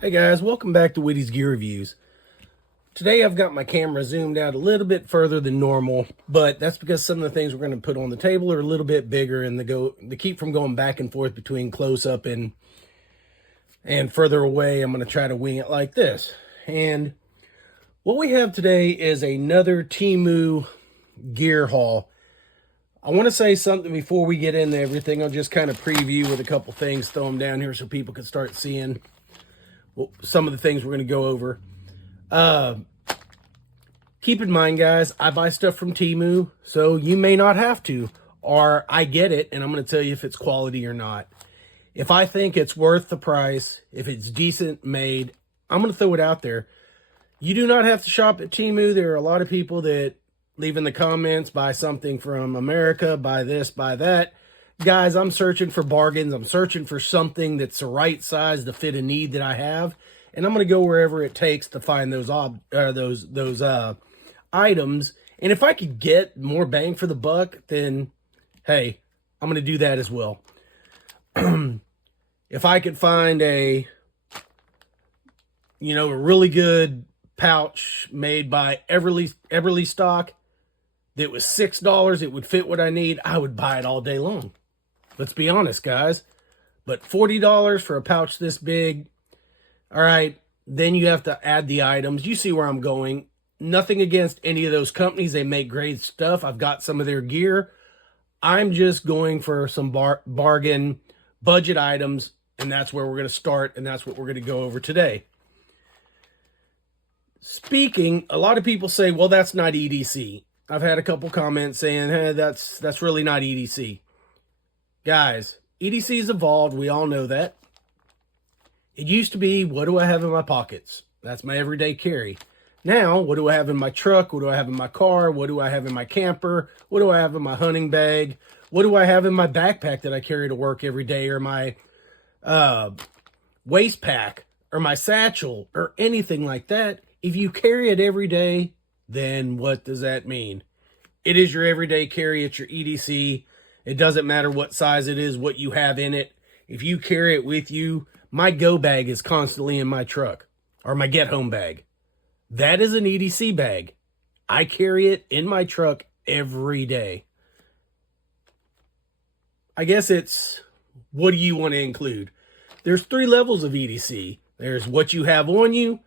Hey guys, welcome back to Witty's Gear Reviews. Today I've got my camera zoomed out a little bit further than normal, but that's because some of the things we're going to put on the table are a little bit bigger and to keep from going back and forth between close up and further away, I'm going to try to wing it like this. And what we have today is another Temu gear haul. I want to say something before we get into everything. I'll just kind of preview with a couple things, throw them down here so people can start seeing some of the things we're going to go over. Keep in mind, guys, I buy stuff from Temu, so you may not have to, or I get it, and I'm going to tell you if it's quality or not. If I think it's worth the price, if it's decent made, I'm going to throw it out there. You do not have to shop at Temu. There are a lot of people that leave in the comments, buy something from America, buy this, buy that. Guys, I'm searching for bargains. I'm searching for something that's the right size to fit a need that I have. And I'm going to go wherever it takes to find those items. And if I could get more bang for the buck, then, hey, I'm going to do that as well. If I could find a really good pouch made by Everly stock that was $6, it would fit what I need, I would buy it all day long. Let's be honest, guys. But $40 for a pouch this big, all right, then you have to add the items. You see where I'm going. Nothing against any of those companies. They make great stuff. I've got some of their gear. I'm just going for some bargain budget items, and that's where we're going to start, and that's what we're going to go over today. Speaking, a lot of people say, well, that's not EDC. I've had a couple comments saying, hey, that's really not EDC. Guys, EDC's evolved. We all know that. It used to be, what do I have in my pockets? That's my everyday carry. Now, what do I have in my truck? What do I have in my car? What do I have in my camper? What do I have in my hunting bag? What do I have in my backpack that I carry to work every day? Or my waist pack? Or my satchel? Or anything like that? If you carry it every day, then what does that mean? It is your everyday carry. It's your EDC. It doesn't matter what size it is, what you have in it. If you carry it with you, my go bag is constantly in my truck, or my get home bag. That is an EDC bag. I carry it in my truck every day. I guess it's, what do you want to include? There's 3 levels of EDC. There's what you have on you,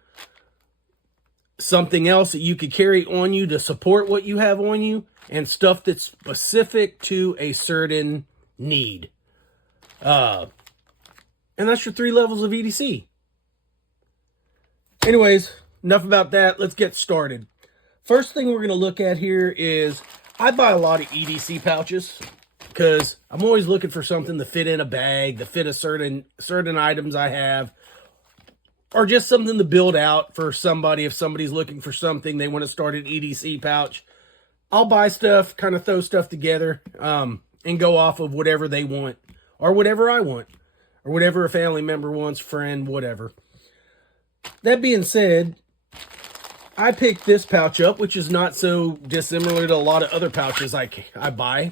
something else that you could carry on you to support what you have on you, and stuff that's specific to a certain need. And that's your 3 levels of EDC. Anyways, enough about that. Let's get started. First thing we're going to look at here is, I buy a lot of EDC pouches because I'm always looking for something to fit in a bag, to fit a certain items I have, or just something to build out for somebody. If somebody's looking for something, they want to start an EDC pouch, I'll buy stuff, kind of throw stuff together, and go off of whatever they want, or whatever I want, or whatever a family member wants, friend, whatever. That being said, I picked this pouch up, which is not so dissimilar to a lot of other pouches I buy.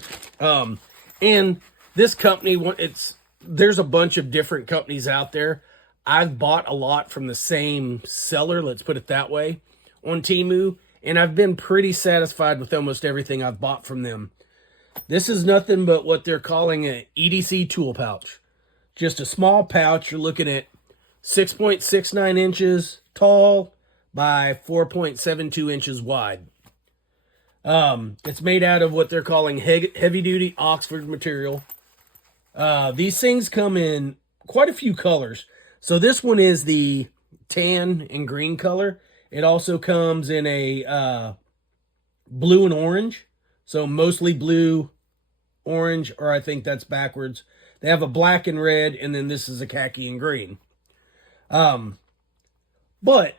And this company, there's a bunch of different companies out there. I've bought a lot from the same seller, let's put it that way, on Temu, and I've been pretty satisfied with almost everything I've bought from them. This is nothing but what they're calling an EDC tool pouch. Just a small pouch. You're looking at 6.69 inches tall by 4.72 inches wide. It's made out of what they're calling heavy-duty Oxford material. These things come in quite a few colors. So this one is the tan and green color. It also comes in a blue and orange. So mostly blue, orange, or I think that's backwards. They have a black and red, and then this is a khaki and green. But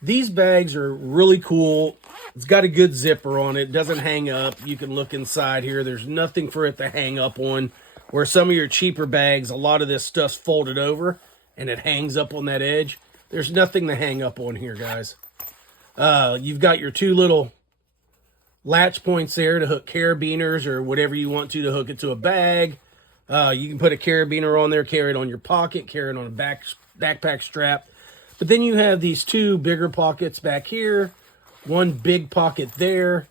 these bags are really cool. It's got a good zipper on it. It doesn't hang up. You can look inside here. There's nothing for it to hang up on. Where some of your cheaper bags, a lot of this stuff's folded over, and it hangs up on that edge. There's nothing to hang up on here, guys. You've got your 2 little latch points there to hook carabiners or whatever you want to hook it to a bag. You can put a carabiner on there, carry it on your pocket, carry it on a backpack strap. But then you have these two bigger pockets back here, one big pocket there,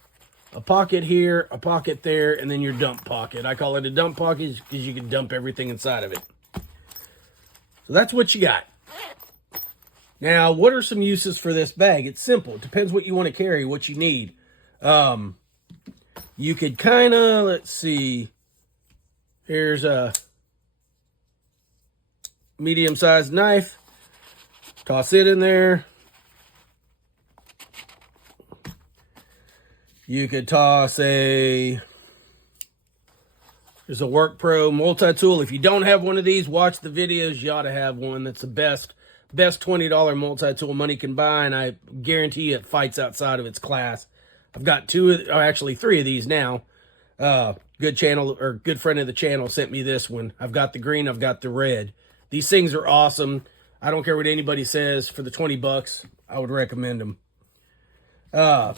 a pocket here, a pocket there, and then your dump pocket. I call it a dump pocket because you can dump everything inside of it. So that's what you got. Now, what are some uses for this bag? It's simple. It depends what you want to carry, what you need. You could kind of, let's see, here's a medium-sized knife. Toss it in there. You could toss there's a Work Pro multi-tool. If you don't have one of these, watch the videos. You ought to have one. That's the best $20 multi-tool money can buy, and I guarantee it fights outside of its class. I've got actually three of these now. Good channel, or good friend of the channel sent me this one. I've got the green, I've got the red. These things are awesome. I don't care what anybody says. For the 20 bucks, I would recommend them. And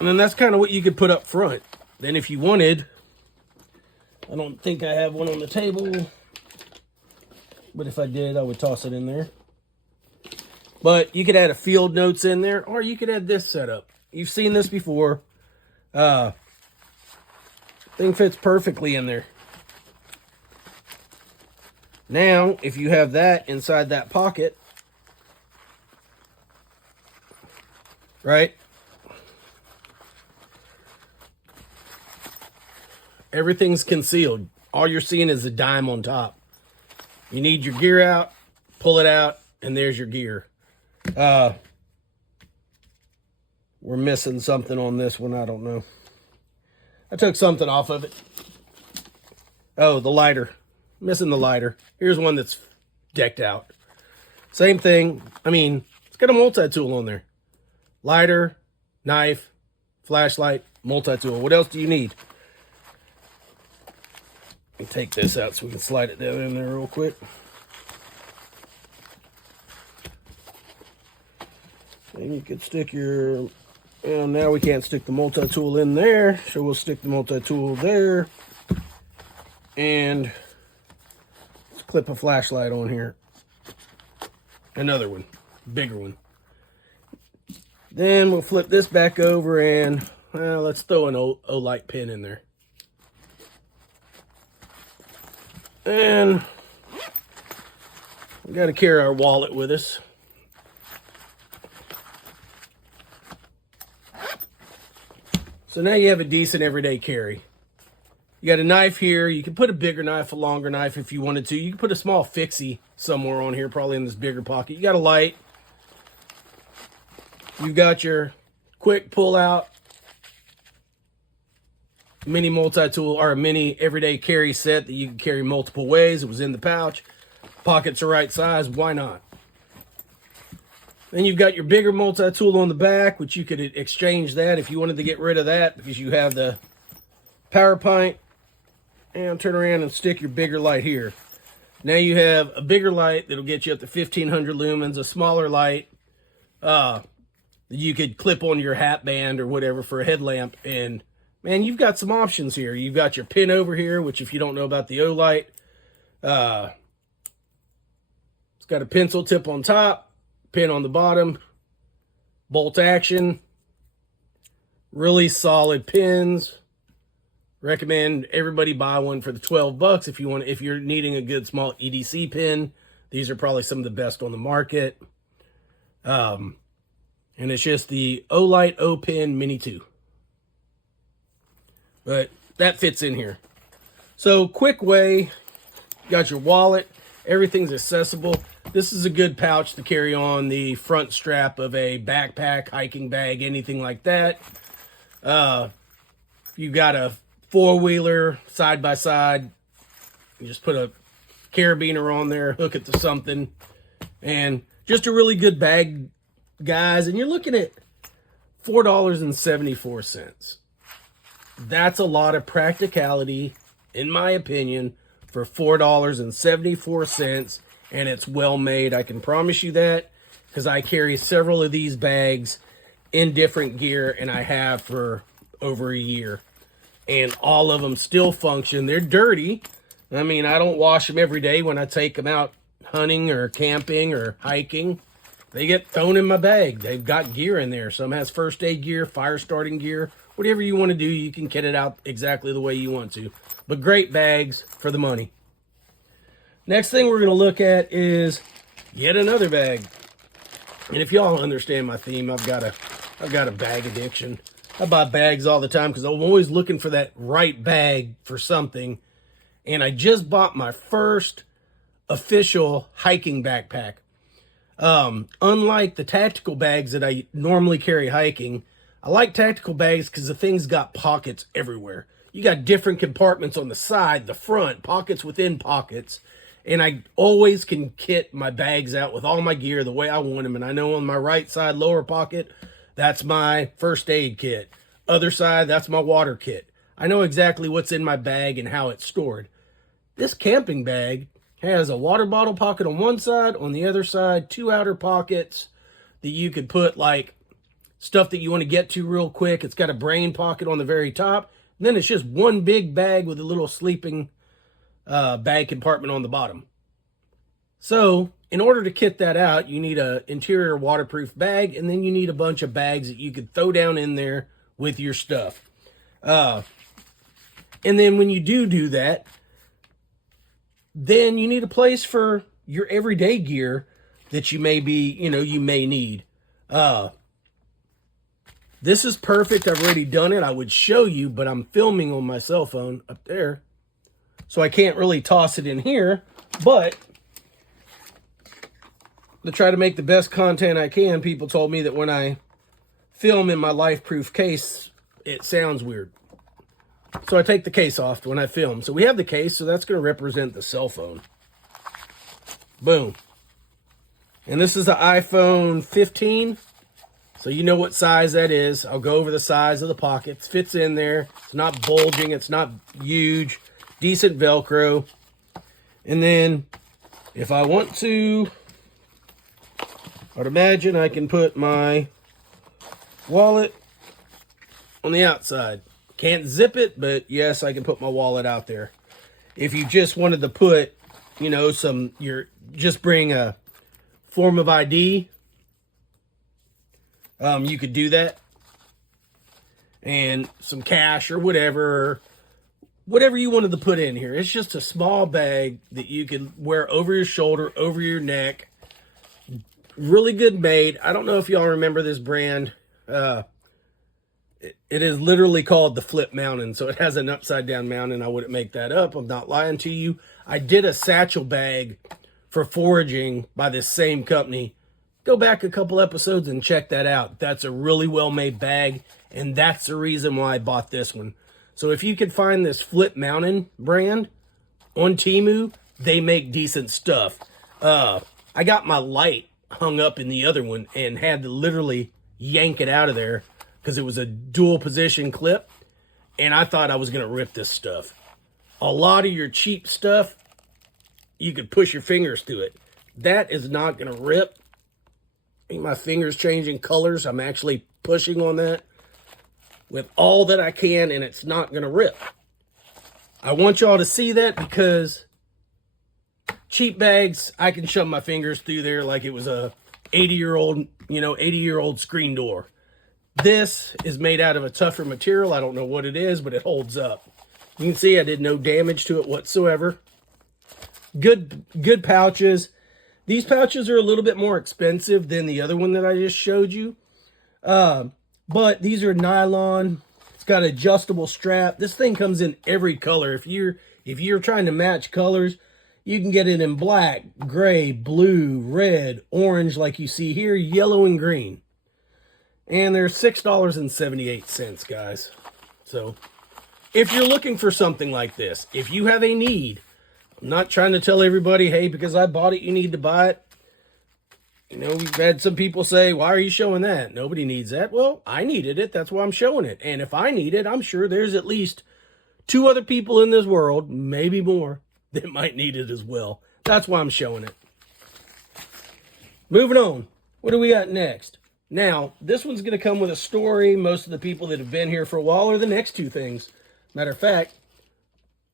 then that's kind of what you could put up front. Then if you wanted, I don't think I have one on the table, but if I did, I would toss it in there. But you could add a field notes in there, or you could add this setup. You've seen this before. Thing fits perfectly in there. Now, if you have that inside that pocket, right? Everything's concealed. All you're seeing is a dime on top. You need your gear out, pull it out, and there's your gear. We're missing something on this one. I don't know. I took something off of it. Oh, the lighter. Missing the lighter. Here's one that's decked out. Same thing. I mean, it's got a multi-tool on there. Lighter, knife, flashlight, multi-tool. What else do you need? Let me take this out so we can slide it down in there real quick. And you could stick your, well, now we can't stick the multi-tool in there, so we'll stick the multi-tool there. And let's clip a flashlight on here. Another one, bigger one. Then we'll flip this back over and, well, let's throw an O-light pin in there. And we got to carry our wallet with us. So now you have a decent everyday carry. You got a knife here. You can put a bigger knife, a longer knife if you wanted to. You can put a small fixie somewhere on here, probably in this bigger pocket. You got a light. You've got your quick pull out mini multi-tool, or a mini everyday carry set that you can carry multiple ways. It was in the pouch. Pockets are right size. Why not? Then you've got your bigger multi-tool on the back, which you could exchange that if you wanted to get rid of that, because you have the power pint. And turn around and stick your bigger light here. Now you have a bigger light that'll get you up to 1500 lumens, a smaller light that you could clip on your hat band or whatever for a headlamp. And man, you've got some options here. You've got your pin over here, which if you don't know about the O-light, it's got a pencil tip on top, pin on the bottom, bolt action, really solid pins. Recommend everybody buy one for the 12 bucks if you're needing a good small EDC pin. These are probably some of the best on the market. And it's just the O-light O-pin Mini 2. But that fits in here. So quick way, you got your wallet, everything's accessible. This is a good pouch to carry on the front strap of a backpack, hiking bag, anything like that. You got a four-wheeler side by side, you just put a carabiner on there, hook it to something, and just a really good bag, guys. And you're looking at $4.74. That's a lot of practicality, in my opinion, for $4.74, and it's well made. I can promise you that, because I carry several of these bags in different gear, and I have for over a year. And all of them still function. They're dirty. I mean, I don't wash them every day when I take them out hunting or camping or hiking, they get thrown in my bag. They've got gear in there. Some has first aid gear, fire starting gear. Whatever you want to do, you can kit it out exactly the way you want to. But great bags for the money. Next thing we're going to look at is yet another bag. And if y'all understand my theme, I've got a bag addiction. I buy bags all the time because I'm always looking for that right bag for something. And I just bought my first official hiking backpack. Unlike the tactical bags that I normally carry hiking, I like tactical bags because the thing's got pockets everywhere. You got different compartments on the side, the front, pockets within pockets. And I always can kit my bags out with all my gear the way I want them. And I know on my right side lower pocket, that's my first aid kit. Other side, that's my water kit. I know exactly what's in my bag and how it's stored. This camping bag has a water bottle pocket on one side, on the other side, 2 outer pockets that you could put like stuff that you want to get to real quick. It's got a brain pocket on the very top. And then it's just one big bag with a little sleeping bag compartment on the bottom. So in order to kit that out, you need an interior waterproof bag, and then you need a bunch of bags that you could throw down in there with your stuff. And then when you do that, then you need a place for your everyday gear that you may need. This is perfect. I've already done it. I would show you, but I'm filming on my cell phone up there, so I can't really toss it in here, but to try to make the best content I can, people told me that when I film in my life-proof case, it sounds weird. So I take the case off when I film. So we have the case, so that's going to represent the cell phone. Boom. And this is the iPhone 15. So you know what size that is. I'll go over the size of the pockets. Fits in there. It's not bulging. It's not huge. Decent Velcro. And then if I want to, I'd imagine I can put my wallet on the outside. Can't zip it, but yes, I can put my wallet out there. If you just wanted to put, just bring a form of ID, you could do that. And some cash or whatever you wanted to put in here. It's just a small bag that you can wear over your shoulder, over your neck. Really good made. I don't know if y'all remember this brand. It is literally called the Flip Mountain, so it has an upside down mountain. I wouldn't make that up. I'm not lying to you. I did a satchel bag for foraging by this same company. Go back a couple episodes and check that out. That's a really well-made bag, and that's the reason why I bought this one. So if you could find this Flip Mountain brand on Temu, they make decent stuff. I got my light hung up in the other one and had to literally yank it out of there because it was a dual position clip, and I thought I was going to rip this stuff. A lot of your cheap stuff, you could push your fingers through it. That is not going to rip. I think my finger's changing colors. I'm actually pushing on that with all that I can, and it's not going to rip. I want y'all to see that because cheap bags, I can shove my fingers through there like it was a 80-year-old screen door. This is made out of a tougher material. I don't know what it is, but it holds up. You can see I did no damage to it whatsoever. Good pouches. These pouches are a little bit more expensive than the other one that I just showed you. But these are nylon. It's got an adjustable strap. This thing comes in every color. If you're trying to match colors, you can get it in black, gray, blue, red, orange like you see here, yellow, and green. And they're $6.78, guys. So if you're looking for something like this, if you have a need, I'm not trying to tell everybody, hey, because I bought it, you need to buy it. We've had some people say, why are you showing that? Nobody needs that. Well, I needed it. That's why I'm showing it. And if I need it, I'm sure there's at least 2 other people in this world, maybe more, that might need it as well. That's why I'm showing it. Moving on. What do we got next? Now, this one's going to come with a story. Most of the people that have been here for a while are the next 2 things. Matter of fact,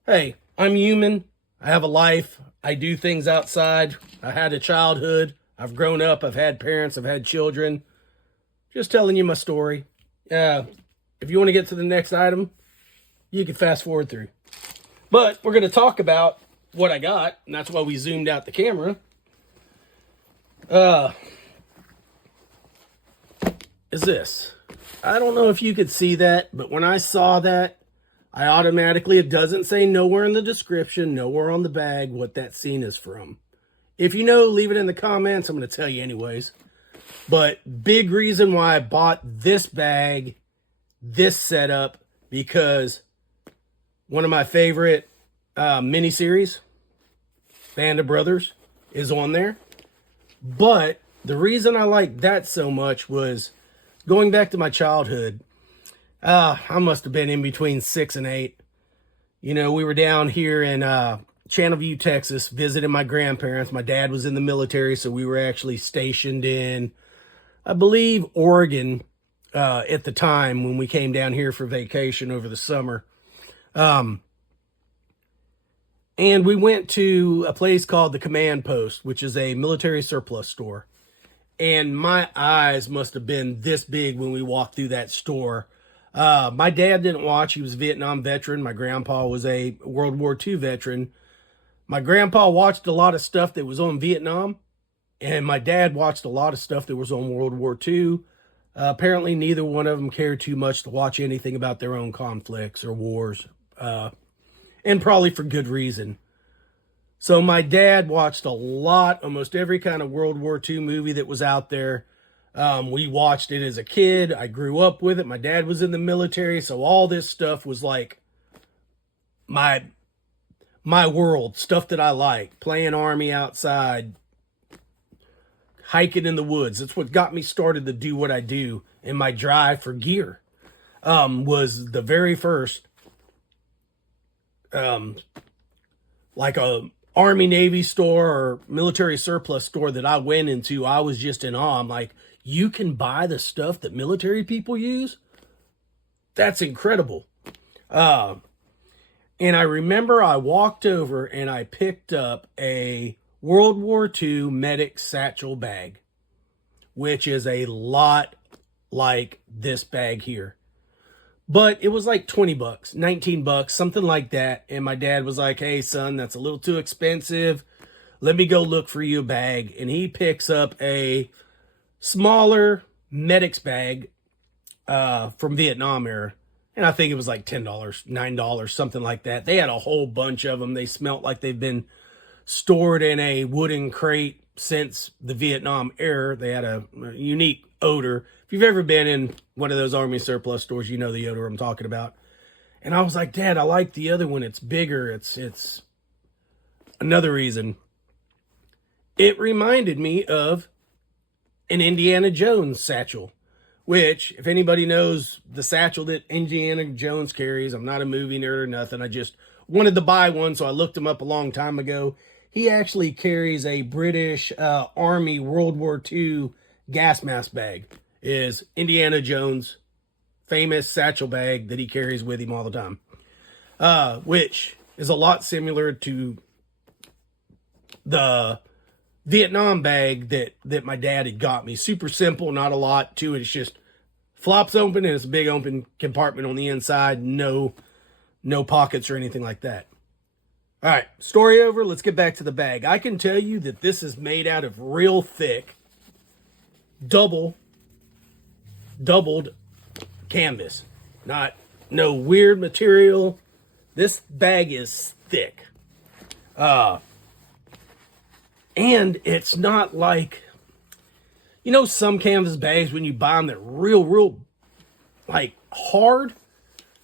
hey, I'm human. I have a life. I do things outside. I had a childhood. I've grown up. I've had parents. I've had children. Just telling you my story. If you want to get to the next item, you can fast forward through. But we're going to talk about what I got, and that's why we zoomed out the camera. Is this. I don't know if you could see that, but when I saw that, I automatically, it doesn't say nowhere in the description, nowhere on the bag what that scene is from. If you know, leave it in the comments. I'm going to tell you anyways. But big reason why I bought this bag, this setup, because one of my favorite miniseries, Band of Brothers, is on there. But the reason I liked that so much was going back to my childhood. I must have been in between 6 and 8. You know, we were down here in Channelview, Texas, visiting my grandparents. My dad was in the military, so we were actually stationed in, I believe, Oregon at the time when we came down here for vacation over the summer. And we went to a place called the Command Post, which is a military surplus store. And my eyes must have been this big when we walked through that store. My dad didn't watch. He was a Vietnam veteran. My grandpa was a World War II veteran. My grandpa watched a lot of stuff that was on Vietnam. And my dad watched a lot of stuff that was on World War II. Apparently, neither one of them cared too much to watch anything about their own conflicts or wars. And probably for good reason. So my dad watched a lot, almost every kind of World War II movie that was out there. We watched it as a kid. I grew up with it. My dad was in the military, so all this stuff was like my world, stuff that I like. Playing Army outside, hiking in the woods. That's what got me started to do what I do. And my drive for gear was the very first like a Army Navy store or military surplus store that I went into. I was just in awe. I'm like, you can buy the stuff that military people use? That's incredible. And I remember I walked over and I picked up a World War II medic satchel bag, which is a lot like this bag here. But it was like 20 bucks, 19 bucks, something like that. And my dad was like, hey, son, that's a little too expensive. Let me go look for you a bag. And he picks up a smaller medic's bag from Vietnam era. And I think it was like $10, $9, something like that. They had a whole bunch of them. They smelt like they've been stored in a wooden crate since the Vietnam era. They had a unique odor. If you've ever been in one of those Army surplus stores, you know the odor I'm talking about. And I was like, Dad, I like the other one. It's bigger. It's another reason. It reminded me of an Indiana Jones satchel, which, if anybody knows the satchel that Indiana Jones carries, I'm not a movie nerd or nothing. I just wanted to buy one, so I looked him up a long time ago. He actually carries a British Army World War II gas mask bag. Is Indiana Jones' famous satchel bag that he carries with him all the time, which is a lot similar to the Vietnam bag that my dad had got me. Super simple, not a lot to it. It's just flops open and it's a big open compartment on the inside. No pockets or anything like that. All right, story over. Let's get back to the bag. I can tell you that this is made out of real thick, doubled canvas. No weird material. This bag is thick. And it's not like, you know, some canvas bags when you buy them, they're real like hard.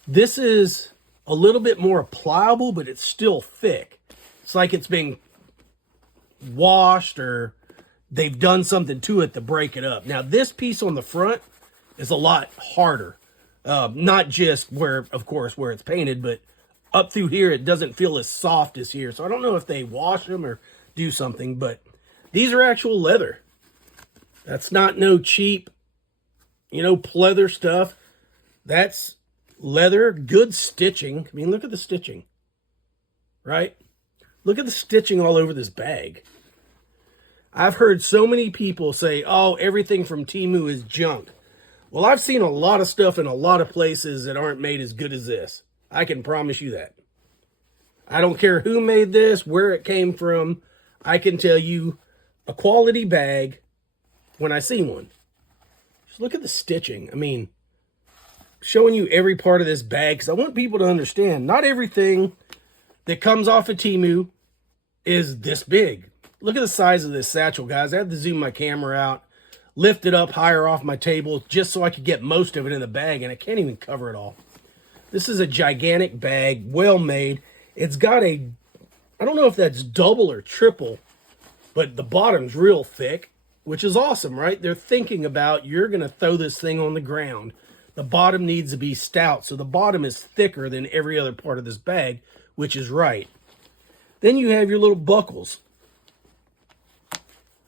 This is a little bit more pliable, but it's still thick. It's like it's been washed or they've done something to it to break it up. Now, this piece on the front is a lot harder. Not just where it's painted, but up through here, it doesn't feel as soft as here. So I don't know if they wash them or do something, but these are actual leather. That's not no cheap, pleather stuff. That's leather, good stitching. I mean, look at the stitching, right? Look at the stitching all over this bag. I've heard so many people say, oh, everything from Temu is junk. Well, I've seen a lot of stuff in a lot of places that aren't made as good as this. I can promise you that. I don't care who made this, where it came from. I can tell you a quality bag when I see one. Just look at the stitching. I mean, showing you every part of this bag because I want people to understand not everything that comes off of Temu is this big. Look at the size of this satchel, guys. I had to zoom my camera out, lift it up higher off my table just so I could get most of it in the bag, and I can't even cover it all. This is a gigantic bag, well made. It's got a, I don't know if that's double or triple, but the bottom's real thick, which is awesome, right? They're thinking about you're going to throw this thing on the ground. The bottom needs to be stout, so the bottom is thicker than every other part of this bag, which is right. Then you have your little buckles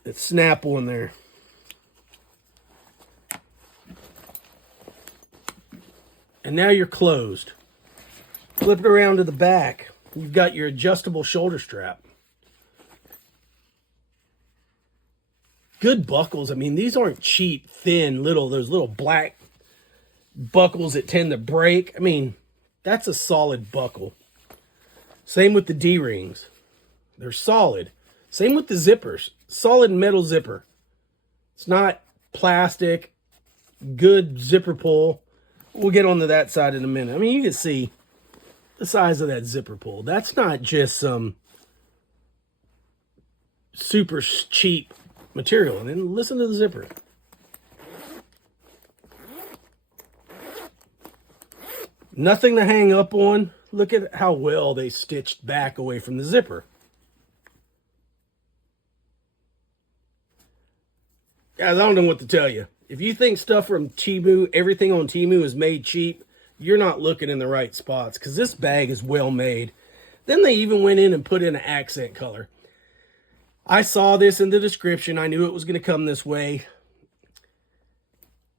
that snap on there. And now you're closed. Flip it around to the back. You've got your adjustable shoulder strap. Good buckles. I mean, these aren't cheap, thin, those little black buckles that tend to break. I mean, that's a solid buckle. Same with the D-rings. They're solid. Same with the zippers. Solid metal zipper. It's not plastic. Good zipper pull. We'll get onto that side in a minute. I mean, you can see the size of that zipper pull. That's not just some super cheap material. And then listen to the zipper. Nothing to hang up on. Look at how well they stitched back away from the zipper. Guys, I don't know what to tell you. If you think stuff from Temu, everything on Temu is made cheap, you're not looking in the right spots because this bag is well made. Then they even went in and put in an accent color. I saw this in the description. I knew it was going to come this way.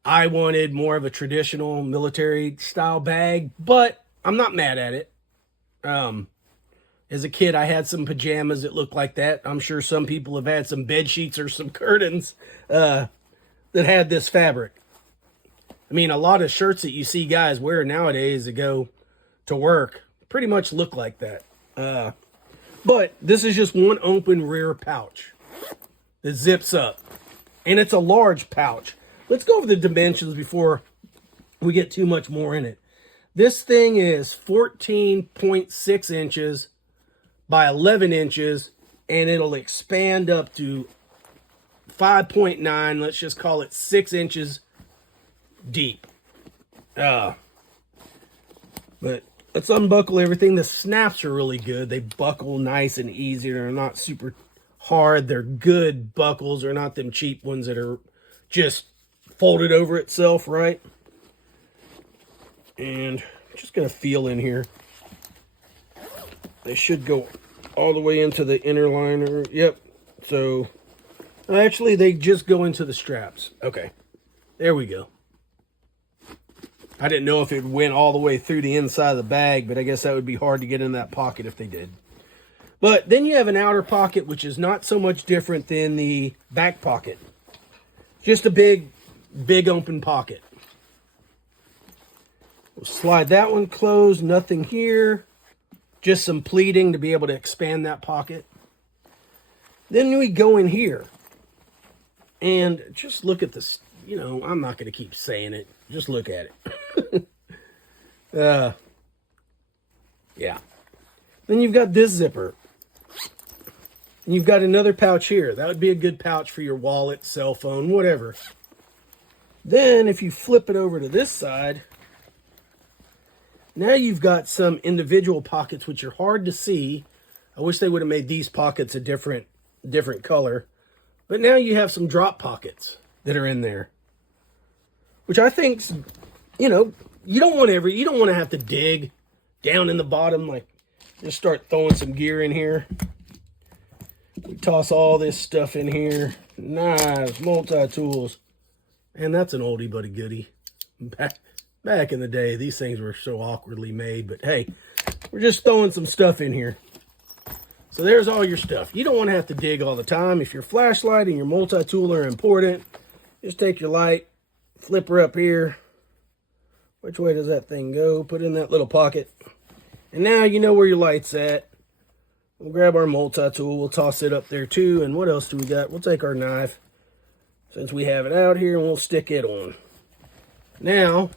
I wanted more of a traditional military style bag, but I'm not mad at it. As a kid, I had some pajamas that looked like that. I'm sure some people have had some bed sheets or some curtains that had this fabric. I mean, a lot of shirts that you see guys wear nowadays that go to work pretty much look like that. But this is just one open rear pouch that zips up. And it's a large pouch. Let's go over the dimensions before we get too much more in it. This thing is 14.6 inches by 11 inches, and it'll expand up to 5.9, let's just call it 6 inches deep. But let's unbuckle everything. The snaps are really good. They buckle nice and easy. They're not super hard. They're good buckles. They're not them cheap ones that are just folded over itself, right? And I'm just going to feel in here. They should go all the way into the inner liner. Yep. So, actually, they just go into the straps. Okay. There we go. I didn't know if it went all the way through the inside of the bag, but I guess that would be hard to get in that pocket if they did. But then you have an outer pocket, which is not so much different than the back pocket. Just a big open pocket. We'll slide that one closed. Nothing here. Just some pleating to be able to expand that pocket. Then we go in here. And just look at this. You know, I'm not going to keep saying it. Just look at it. Yeah. Then you've got this zipper. And you've got another pouch here. That would be a good pouch for your wallet, cell phone, whatever. Then if you flip it over to this side, now you've got some individual pockets which are hard to see. I wish they would have made these pockets a different color. But now you have some drop pockets that are in there. Which I think, you know, you don't want to have to dig down in the bottom, like just start throwing some gear in here. We toss all this stuff in here. Knives, multi-tools. And that's an oldie but a goodie. Back in the day, these things were so awkwardly made, but hey, we're just throwing some stuff in here. So there's all your stuff. You don't want to have to dig all the time. If your flashlight and your multi-tool are important, just take your light, flip her up here. Which way does that thing go? Put it in that little pocket. And now you know where your light's at. We'll grab our multi-tool. We'll toss it up there too. And what else do we got? We'll take our knife, since we have it out here, and we'll stick it on. Now,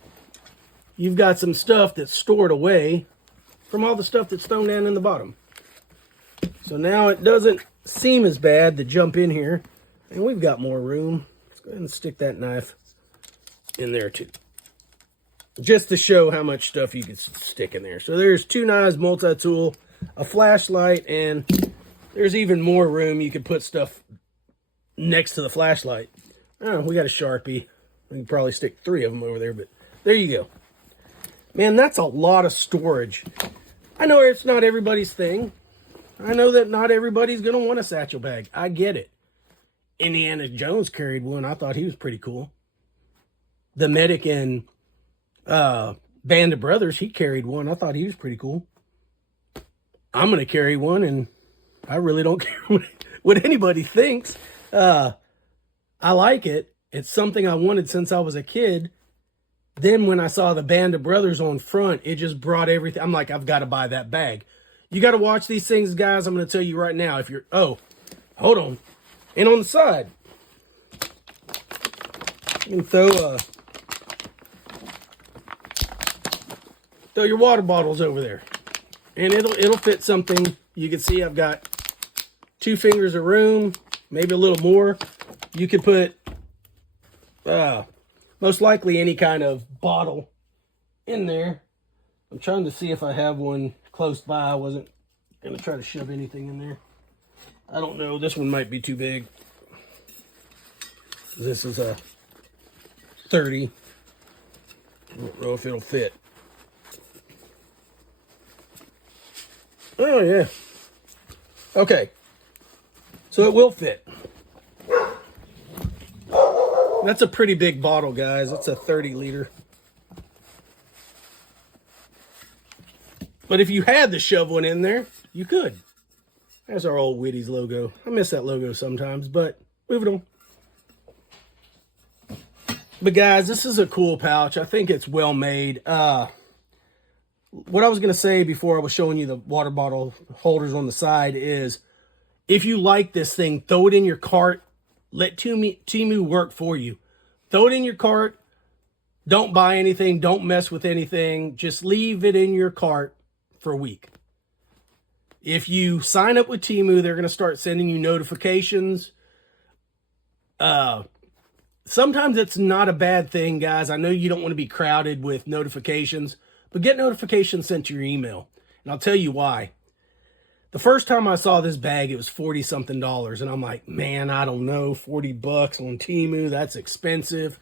you've got some stuff that's stored away from all the stuff that's thrown down in the bottom. So now it doesn't seem as bad to jump in here. And we've got more room. Let's go ahead and stick that knife in there too. Just to show how much stuff you can stick in there. So there's 2 knives, multi-tool, a flashlight, and there's even more room. You could put stuff next to the flashlight. Oh, we got a Sharpie. We can probably stick 3 of them over there, but there you go. Man, that's a lot of storage. I know it's not everybody's thing. I know that not everybody's going to want a satchel bag. I get it. Indiana Jones carried one. I thought he was pretty cool. The medic in Band of Brothers, he carried one. I thought he was pretty cool. I'm going to carry one, and I really don't care what anybody thinks. I like it. It's something I wanted since I was a kid. Then when I saw the Band of Brothers on front, it just brought everything. I'm like, I've got to buy that bag. You got to watch these things, guys. I'm going to tell you right now. If you're, oh, hold on. And on the side, you can throw your water bottles over there. And it'll fit something. You can see I've got 2 fingers of room, maybe a little more. You could put most likely any kind of bottle in there. I'm trying to see if I have one close by. I wasn't going to try to shove anything in there. I don't know. This one might be too big. This is a 30. I don't know if it'll fit. Oh, yeah. Okay. So it will fit. That's a pretty big bottle, guys. It's a 30 liter. But if you had to shove one in there, you could. There's our old Wheaties logo. I miss that logo sometimes, but move it on. But guys, this is a cool pouch. I think it's well made. What I was going to say before I was showing you the water bottle holders on the side is, if you like this thing, throw it in your cart. Let Temu work for you. Throw it in your cart. Don't buy anything. Don't mess with anything. Just leave it in your cart for a week. If you sign up with Temu, they're going to start sending you notifications. Sometimes it's not a bad thing, guys. I know you don't want to be crowded with notifications, but get notifications sent to your email. And I'll tell you why. The first time I saw this bag, it was $40-something. And I'm like, man, I don't know, $40 on Temu, that's expensive.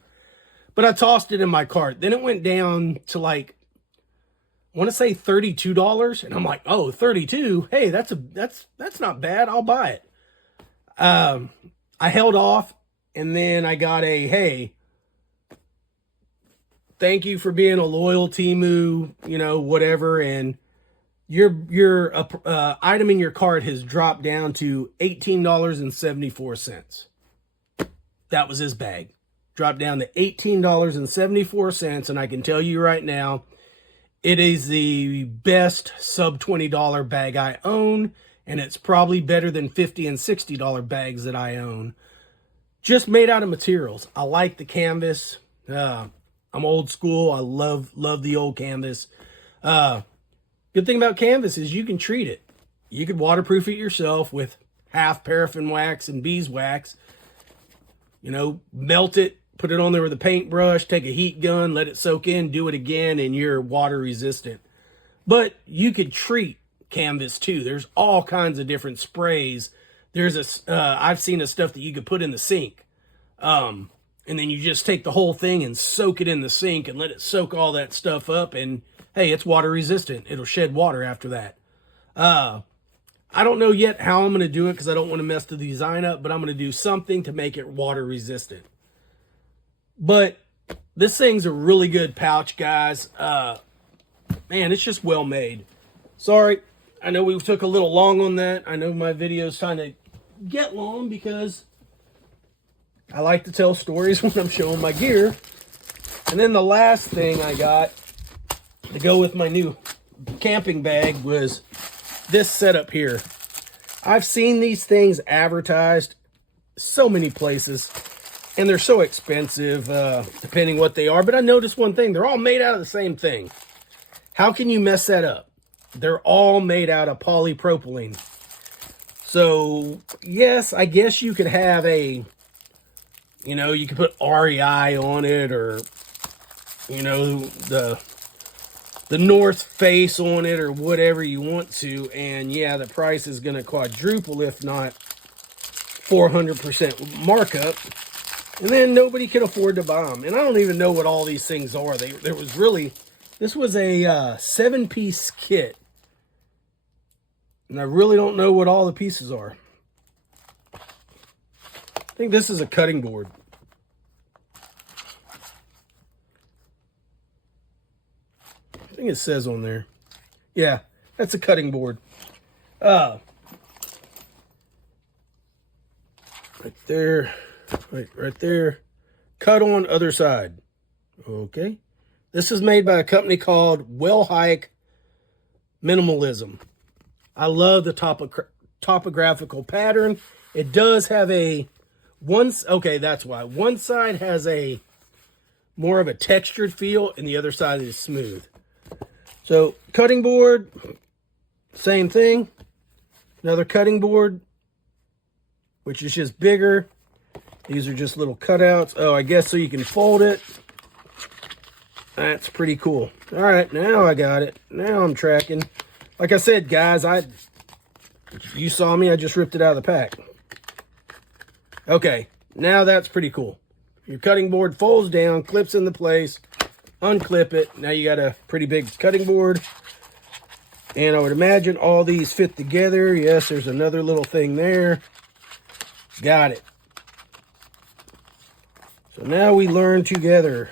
But I tossed it in my cart. Then it went down to like, I want to say $32. And I'm like, oh, 32? Hey, that's not bad. I'll buy it. I held off, and then I got a, hey, thank you for being a loyal Temu, you know, whatever. And your item in your cart has dropped down to $18.74. That was his bag. Dropped down to $18.74. And I can tell you right now, it is the best sub $20 bag I own. And it's probably better than $50 and $60 bags that I own. Just made out of materials. I like the canvas. I'm old school. I love the old canvas. Good thing about canvas is you can treat it. You could waterproof it yourself with half paraffin wax and beeswax. You know, melt it, put it on there with a paintbrush, take a heat gun, let it soak in, do it again, and you're water resistant. But you could treat canvas too. There's all kinds of different sprays. There's I've seen stuff that you could put in the sink. And then you just take the whole thing and soak it in the sink and let it soak all that stuff up, and hey, it's water resistant. It'll shed water after that. I don't know yet how I'm going to do it because I don't want to mess the design up, but I'm going to do something to make it water resistant. But this thing's a really good pouch, guys. Man, it's just well made. Sorry, I know we took a little long on that. I know my videos trying to get long because I like to tell stories when I'm showing my gear. And then the last thing I got to go with my new camping bag was this setup here. I've seen these things advertised so many places, and they're so expensive, depending what they are. But I noticed one thing: they're all made out of the same thing. How can you mess that up? They're all made out of polypropylene. So yes, I guess you could have a, you could put REI on it, or the North Face on it, or whatever you want to, and yeah, the price is going to quadruple, if not 400% markup, and then nobody can afford to buy them. And I don't even know what all these things are. This was a 7-piece kit, and I really don't know what all the pieces are. I think this is a cutting board. I think it says on there. Yeah, that's a cutting board. Right there. Right there. Cut on other side. Okay. This is made by a company called Well Hike Minimalism. I love the topographical pattern. It does have okay, that's why. One side has a more of a textured feel, and the other side is smooth. So, cutting board, same thing. Another cutting board, which is just bigger. These are just little cutouts. Oh, I guess so you can fold it. That's pretty cool. All right, now I got it. Now I'm tracking. Like I said, guys, you saw me, I just ripped it out of the pack. Okay, now that's pretty cool. Your cutting board folds down, clips into place, unclip it. Now you got a pretty big cutting board. And I would imagine all these fit together. Yes, there's another little thing there. Got it. So now we learn together.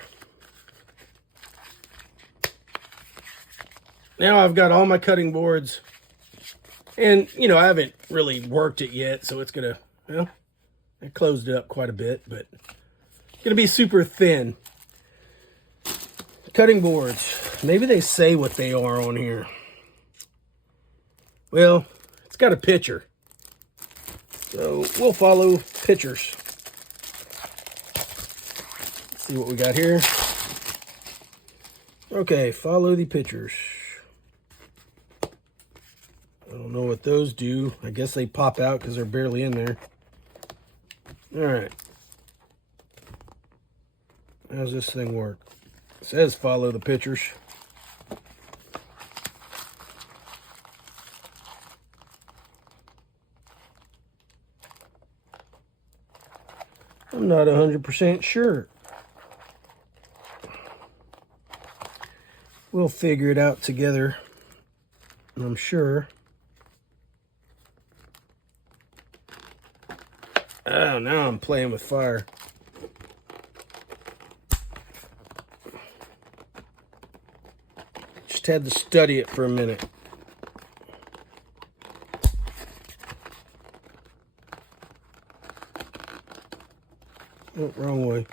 Now I've got all my cutting boards. And, I haven't really worked it yet, so it's going to, I closed it up quite a bit, but it's going to be super thin. Cutting boards. Maybe they say what they are on here. Well, it's got a picture. So we'll follow pictures. Let's see what we got here. Okay, follow the pictures. I don't know what those do. I guess they pop out because they're barely in there. All right. How's this thing work? It says follow the pictures. I'm not 100% sure. We'll figure it out together, I'm sure. Oh, now I'm playing with fire. Just had to study it for a minute. Oh, wrong way.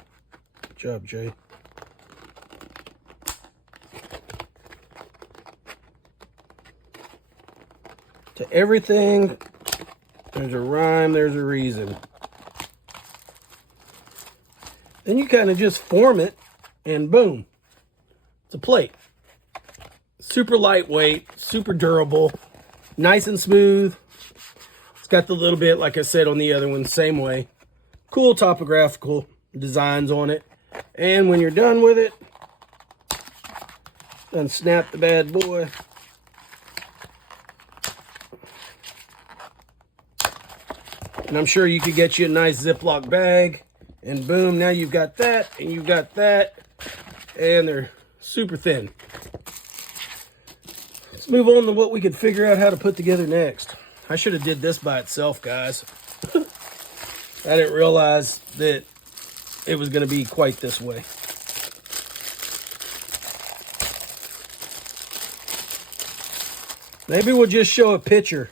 Good job, Jay. To everything, there's a rhyme, there's a reason. Then you kind of just form it, and boom, it's a plate. Super lightweight, super durable, nice and smooth. It's got the little bit, like I said on the other one, same way. Cool topographical designs on it. And when you're done with it, unsnap the bad boy. And I'm sure you could get you a nice Ziploc bag. And boom, now you've got that, and you've got that. And they're super thin. Let's move on to what we could figure out how to put together next. I should have did this by itself, guys. I didn't realize that it was going to be quite this way. Maybe we'll just show a picture.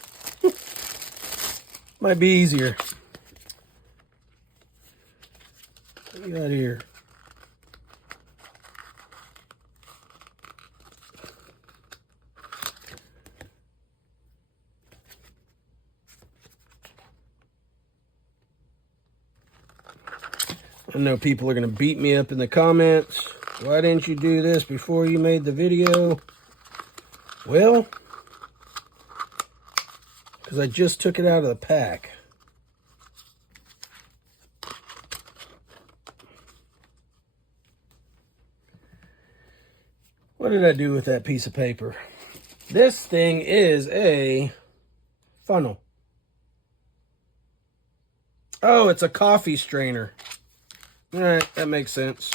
Might be easier. What do you got here? I know people are going to beat me up in the comments. Why didn't you do this before you made the video? Well, because I just took it out of the pack. What did I do with that piece of paper? This thing is a funnel. Oh, it's a coffee strainer. All right, that makes sense.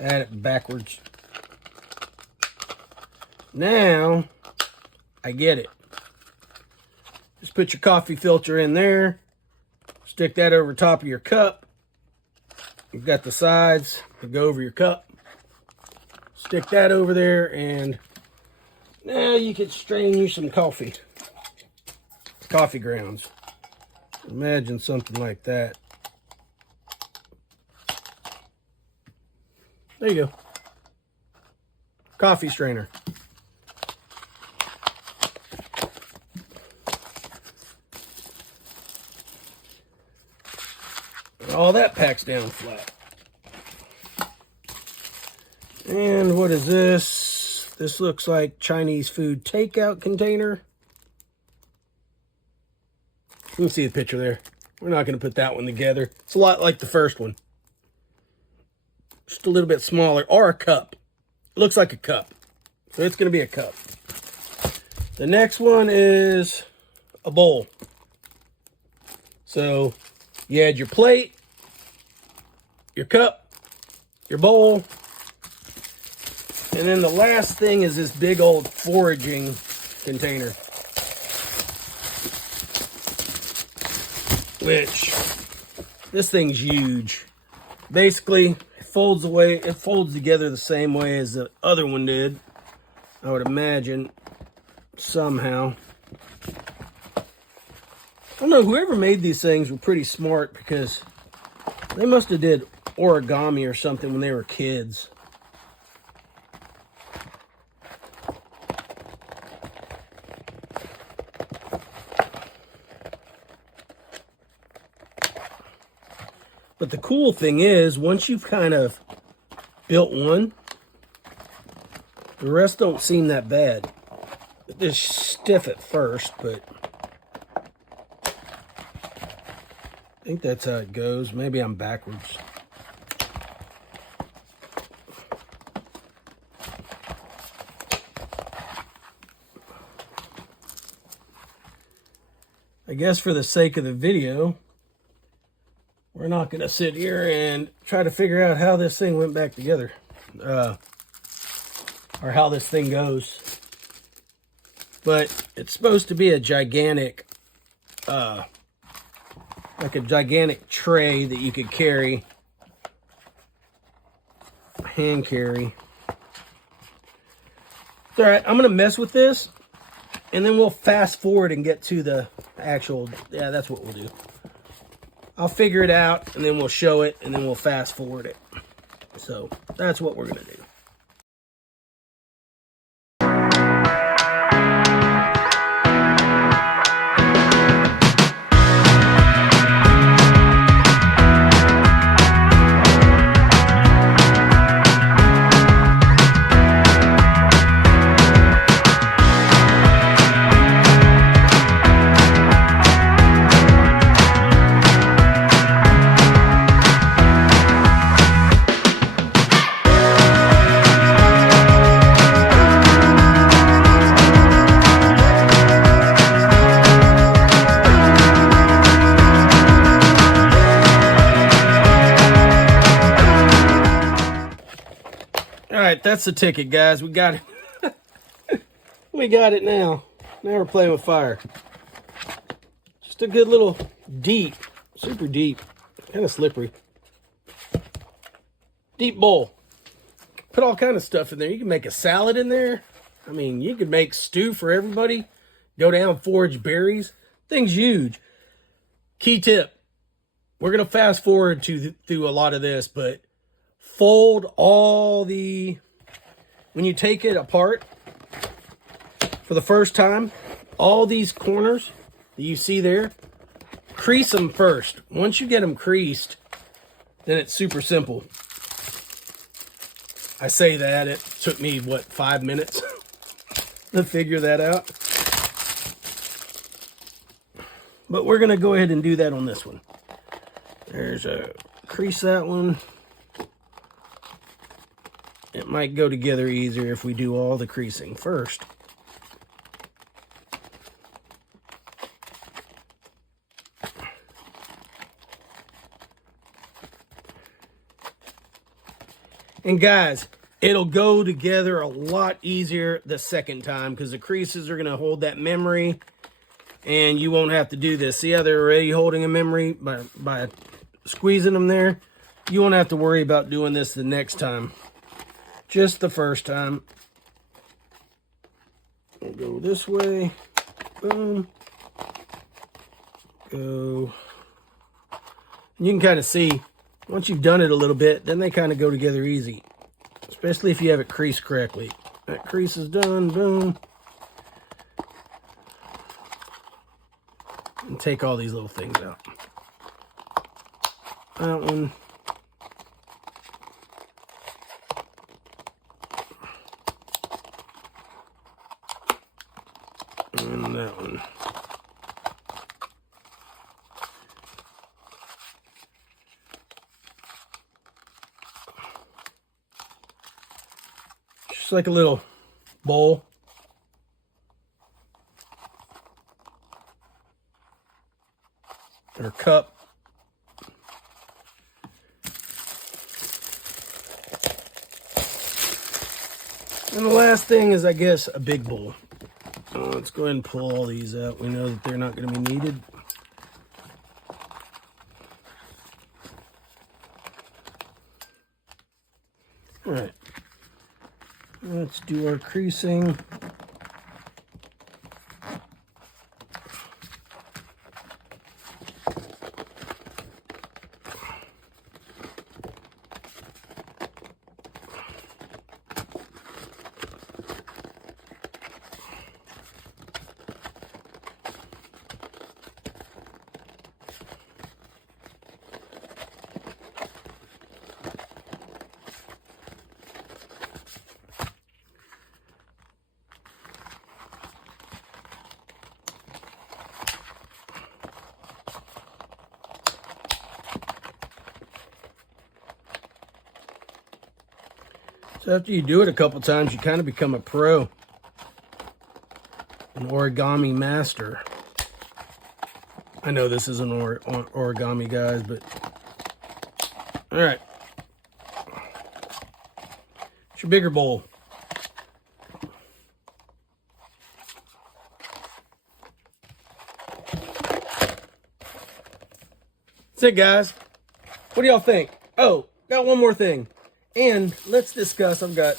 Add it backwards. Now, I get it. Just put your coffee filter in there. Stick that over top of your cup. You've got the sides that go over your cup. Stick that over there, and now you can strain you some coffee. Coffee grounds. Imagine something like that. There you go. Coffee strainer. All that packs down flat. And what is this? This looks like Chinese food takeout container. You can see the picture there. We're not going to put that one together. It's a lot like the first one. Just a little bit smaller, or a cup. It looks like a cup. So it's going to be a cup. The next one is a bowl. So you add your plate, your cup, your bowl, and then the last thing is this big old foraging container, which this thing's huge. Basically, it folds together the same way as the other one did, I would imagine, somehow. I don't know, whoever made these things were pretty smart, because they must have did origami or something when they were kids. But the cool thing is, once you've kind of built one, the rest don't seem that bad. They're stiff at first, but I think that's how it goes. Maybe I'm backwards. I guess for the sake of the video, we're not going to sit here and try to figure out how this thing went back together. Or how this thing goes. But it's supposed to be a gigantic, like a gigantic tray that you could carry. Hand carry. It's alright, I'm going to mess with this. And then we'll fast forward and get to the actual, yeah, that's what we'll do. I'll figure it out, and then we'll show it, and then we'll fast forward it. So that's what we're going to do. All right, that's the ticket, guys. We got it. We got it now. Now we're playing with fire. Just a good little deep, super deep, kind of slippery. Deep bowl. Put all kind of stuff in there. You can make a salad in there. I mean, you could make stew for everybody. Go down, forage berries. Thing's huge. Key tip. We're going to fast forward through a lot of this, but fold all the... When you take it apart for the first time, all these corners that you see there, crease them first. Once you get them creased, then it's super simple. I say that, it took me, what, 5 minutes to figure that out. But we're going to go ahead and do that on this one. There's a crease that one. It might go together easier if we do all the creasing first. And guys, it'll go together a lot easier the second time because the creases are going to hold that memory and you won't have to do this. See how they're already holding a memory by squeezing them there? You won't have to worry about doing this the next time. Just the first time. We'll go this way. Boom. Go. You can kind of see, once you've done it a little bit, then they kind of go together easy. Especially if you have it creased correctly. That crease is done. Boom. And take all these little things out. That one. And that one. Just like a little bowl. Or cup. And the last thing is, I guess, a big bowl. Let's go ahead and pull all these out. We know that they're not going to be needed. All right. Let's do our creasing. So after you do it a couple times, you kind of become a pro, an origami master. I know this isn't origami, guys, but all right. It's your bigger bowl. That's it, guys. What do y'all think? Oh, got one more thing. And let's discuss, I've got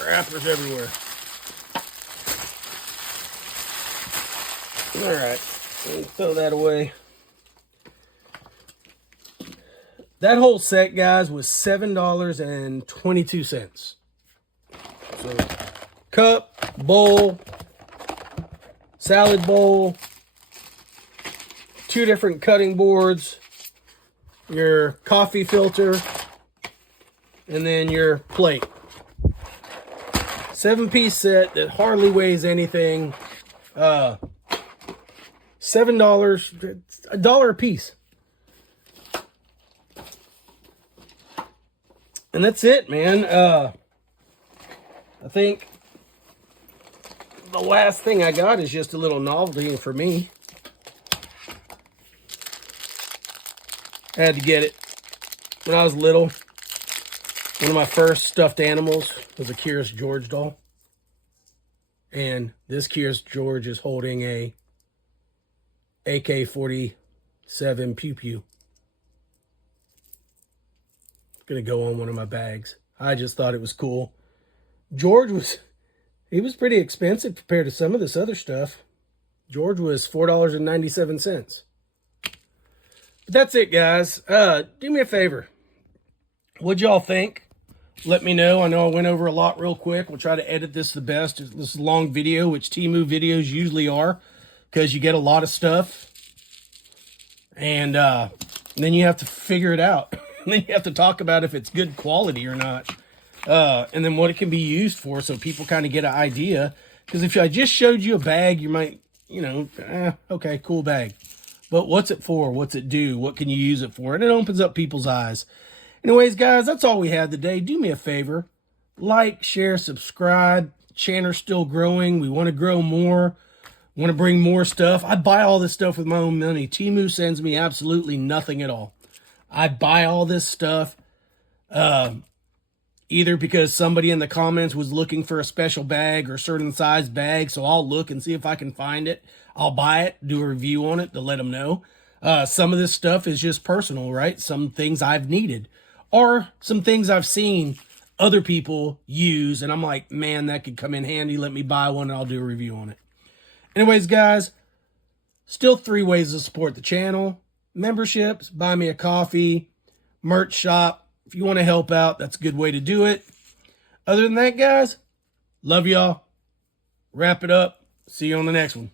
wrappers everywhere. All right, throw that away. That whole set, guys, was $7.22. So, cup, bowl, salad bowl, 2 different cutting boards, your coffee filter, and then your plate. 7-piece set that hardly weighs anything. $7, $1 a piece. And that's it, man. I think the last thing I got is just a little novelty for me. I had to get it when I was little. One of my first stuffed animals was a Curious George doll. And this Curious George is holding a AK-47 Pew Pew. Gonna go on one of my bags. I just thought it was cool. George was pretty expensive compared to some of this other stuff. George was $4.97. But that's it, guys. Do me a favor. What'd y'all think? Let me know. I know I went over a lot real quick. We'll try to edit this the best. This is a long video, which Temu videos usually are, because you get a lot of stuff. And then you have to figure it out. And then you have to talk about if it's good quality or not. And then what it can be used for, so people kind of get an idea. Because if I just showed you a bag, you might, okay, cool bag. But what's it for? What's it do? What can you use it for? And it opens up people's eyes. Anyways, guys, that's all we had today. Do me a favor. Like, share, subscribe. Channel's still growing. We want to grow more. Want to bring more stuff. I buy all this stuff with my own money. Temu sends me absolutely nothing at all. I buy all this stuff either because somebody in the comments was looking for a special bag or certain size bag, so I'll look and see if I can find it. I'll buy it, do a review on it to let them know. Some of this stuff is just personal, right? Some things I've needed. Or some things I've seen other people use, and I'm like, man, that could come in handy. Let me buy one, and I'll do a review on it. Anyways, guys, still 3 ways to support the channel. Memberships, buy me a coffee, merch shop. If you want to help out, that's a good way to do it. Other than that, guys, love y'all. Wrap it up. See you on the next one.